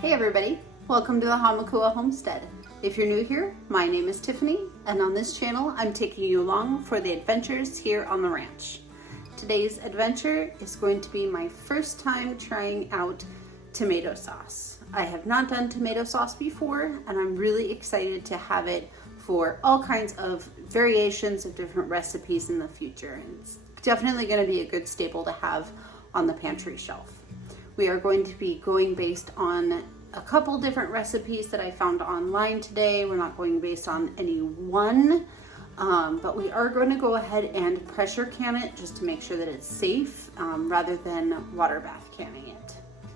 Hey everybody, welcome to the Hamakua Homestead. If you're new here, my name is Tiffany, and on this channel I'm taking you along for the adventures here on the ranch. Today's adventure is going to be my first time trying out tomato sauce. I have not done tomato sauce before, and I'm really excited to have it for all kinds of variations of different recipes in the future. And it's definitely going to be a good staple to have on the pantry shelf. We are going to be going based on a couple different recipes that I found online today. We're not going based on any one, but we are going to go ahead and pressure can it just to make sure that it's safe rather than water bath canning it.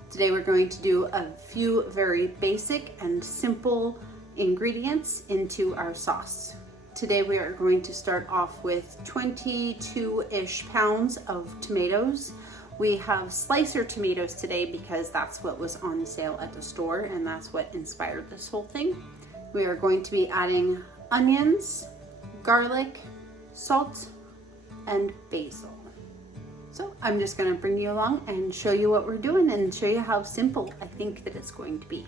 Today we're going to do a few very basic and simple ingredients into our sauce. Today we are going to start off with 22-ish pounds of tomatoes. We have slicer tomatoes today because that's what was on sale at the store, and that's what inspired this whole thing. We are going to be adding onions, garlic, salt, and basil. So I'm just going to bring you along and show you what we're doing and show you how simple I think that it's going to be.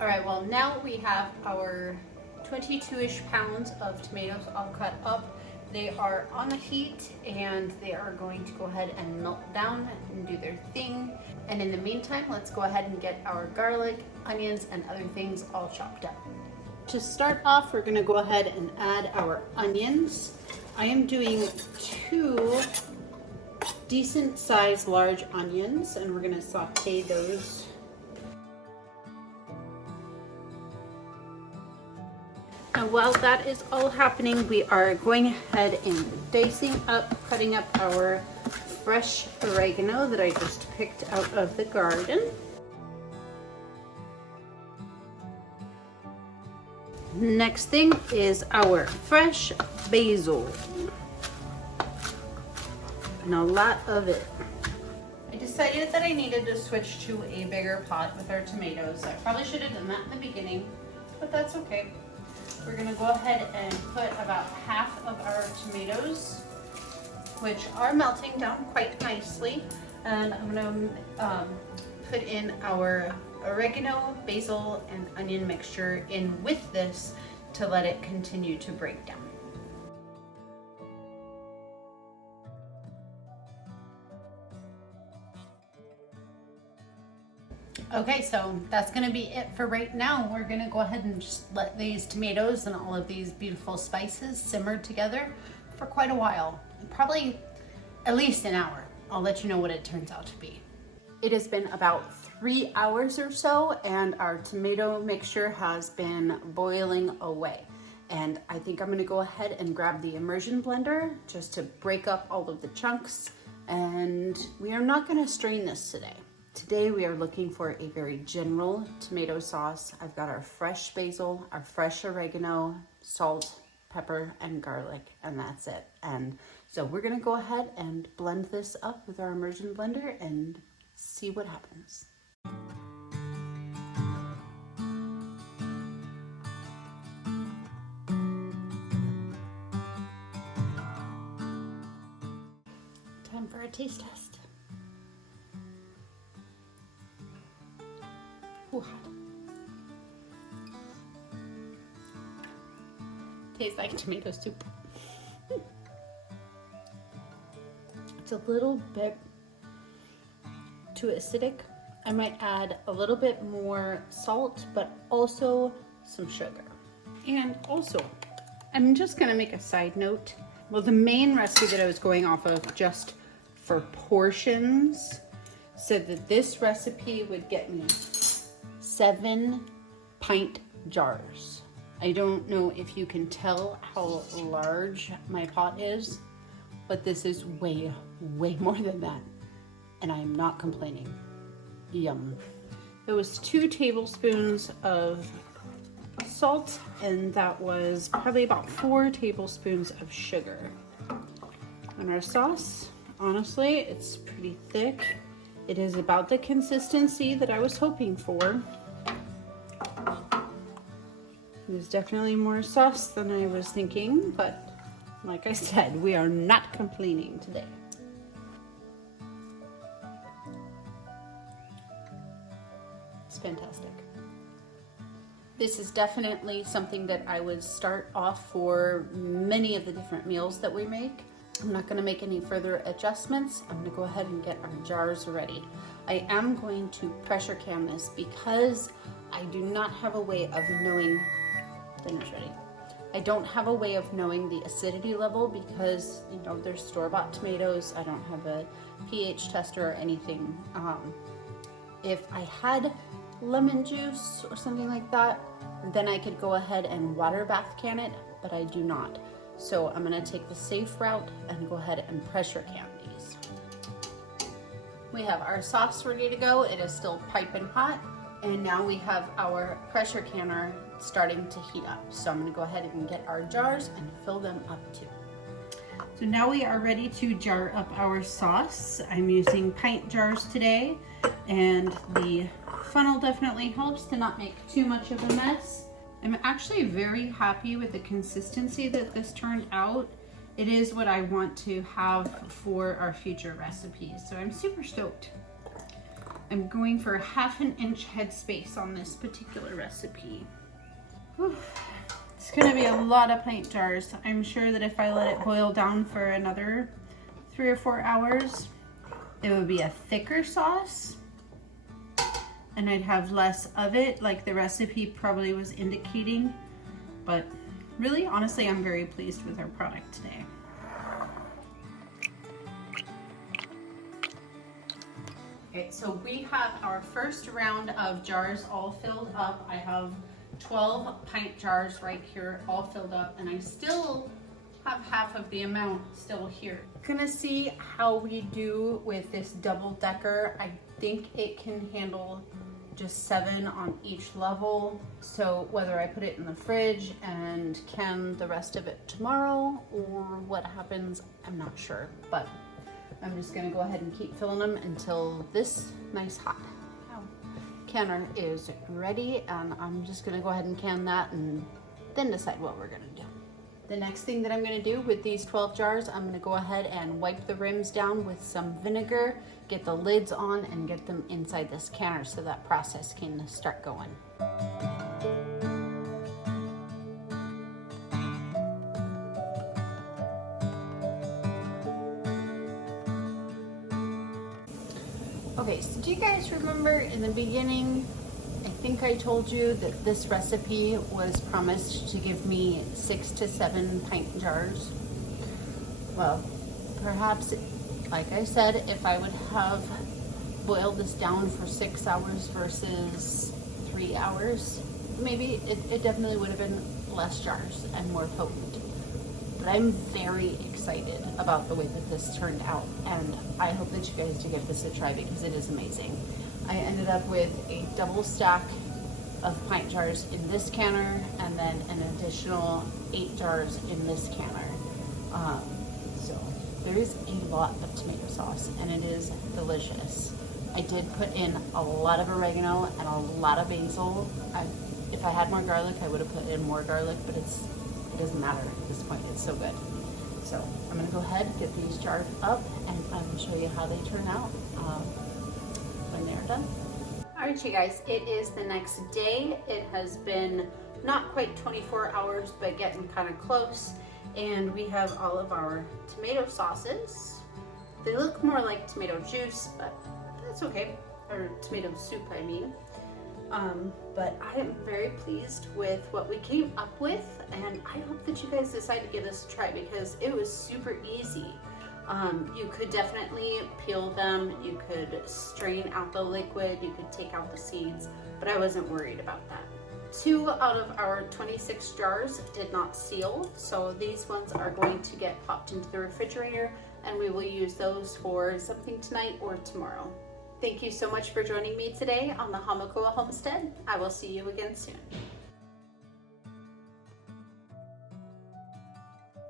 All right, well now we have our 22-ish pounds of tomatoes all cut up. They are on the heat and they are going to go ahead and melt down and do their thing. And in the meantime, let's go ahead and get our garlic, onions, and other things all chopped up. To start off, we're gonna go ahead and add our onions. I am doing 2 decent sized large onions, and we're gonna saute those. And while that is all happening, we are going ahead and cutting up our fresh oregano that I just picked out of the garden. Next thing is our fresh basil, and a lot of it. I decided that I needed to switch to a bigger pot with our tomatoes. I probably should have done that in the beginning, but that's okay. We're gonna go ahead and put about half of our tomatoes, which are melting down quite nicely. And I'm gonna put in our oregano, basil, and onion mixture in with this to let it continue to break down. Okay, so that's gonna be it for right now. We're gonna go ahead and just let these tomatoes and all of these beautiful spices simmer together for quite a while, probably at least an hour. I'll let you know what it turns out to be. It has been about 3 hours or so, and our tomato mixture has been boiling away. And I think I'm gonna go ahead and grab the immersion blender just to break up all of the chunks. And we are not gonna strain this today. Today we are looking for a very general tomato sauce. I've got our fresh basil, our fresh oregano, salt, pepper, and garlic, and that's it. And so we're gonna go ahead and blend this up with our immersion blender and see what happens. Time for a taste test. Ooh, hot. Tastes like tomato soup. It's a little bit too acidic. I might add a little bit more salt, but also some sugar. And also, I'm just gonna make a side note. Well, the main recipe that I was going off of just for portions said that this recipe would get me 7 pint jars. I don't know if you can tell how large my pot is, but this is way more than that. And I'm not complaining. Yum. It was 2 tablespoons of salt, and that was probably about 4 tablespoons of sugar. And our sauce, honestly, it's pretty thick. It is about the consistency that I was hoping for. There's definitely more sauce than I was thinking, but like I said, we are not complaining today. It's fantastic. This is definitely something that I would start off for many of the different meals that we make. I'm not going to make any further adjustments. I'm going to go ahead and get our jars ready. I am going to pressure can this because I do not have a way of knowing dinner's ready. I don't have a way of knowing the acidity level because, you know, there's store-bought tomatoes. I don't have a pH tester or anything. If I had lemon juice or something like that, then I could go ahead and water bath can it, but I do not. So I'm gonna take the safe route and go ahead and pressure can these. We have our sauce ready to go. It is still piping hot. And now we have our pressure canner starting to heat up. So I'm gonna go ahead and get our jars and fill them up too. So now we are ready to jar up our sauce. I'm using pint jars today, and the funnel definitely helps to not make too much of a mess. I'm actually very happy with the consistency that this turned out. It is what I want to have for our future recipes, so I'm super stoked. I'm going for 1/2 inch headspace on this particular recipe. Whew. It's gonna be a lot of pint jars. I'm sure that if I let it boil down for another 3 or 4 hours, it would be a thicker sauce and I'd have less of it, like the recipe probably was indicating. But really, honestly, I'm very pleased with our product today. Okay, so we have our first round of jars all filled up. I have 12 pint jars right here all filled up, and I still have half of the amount still here. Gonna see how we do with this double decker. I think it can handle just 7 on each level. So whether I put it in the fridge and can the rest of it tomorrow or what happens, I'm not sure, but I'm just gonna go ahead and keep filling them until this nice hot canner is ready, and I'm just gonna go ahead and can that and then decide what we're gonna do. The next thing that I'm gonna do with these 12 jars, I'm gonna go ahead and wipe the rims down with some vinegar, get the lids on, and get them inside this canner so that process can start going. Okay, so do you guys remember in the beginning, I think I told you that this recipe was promised to give me 6 to 7 pint jars? Well, perhaps, like I said, if I would have boiled this down for 6 hours versus 3 hours, maybe it definitely would have been less jars and more potent. But I'm very excited about the way that this turned out, and I hope that you guys do give this a try because it is amazing. I ended up with a double stack of pint jars in this canner and then an additional 8 jars in this canner. So there is a lot of tomato sauce and it is delicious. I did put in a lot of oregano and a lot of basil. If I had more garlic, I would have put in more garlic, but it doesn't matter at this point. It's so good. So I'm gonna go ahead, get these jars up, and I will show you how they turn out when they're done. All right, you guys, it is the next day. It has been not quite 24 hours, but getting kind of close. And we have all of our tomato sauces. They look more like tomato juice, but that's okay. Or tomato soup, I mean. But I am very pleased with what we came up with, and I hope that you guys decide to give this a try because it was super easy. You could definitely peel them, you could strain out the liquid, you could take out the seeds, but I wasn't worried about that. 2 out of our 26 jars did not seal, so these ones are going to get popped into the refrigerator, and we will use those for something tonight or tomorrow. Thank you so much for joining me today on the Hamakua Homestead. I will see you again soon.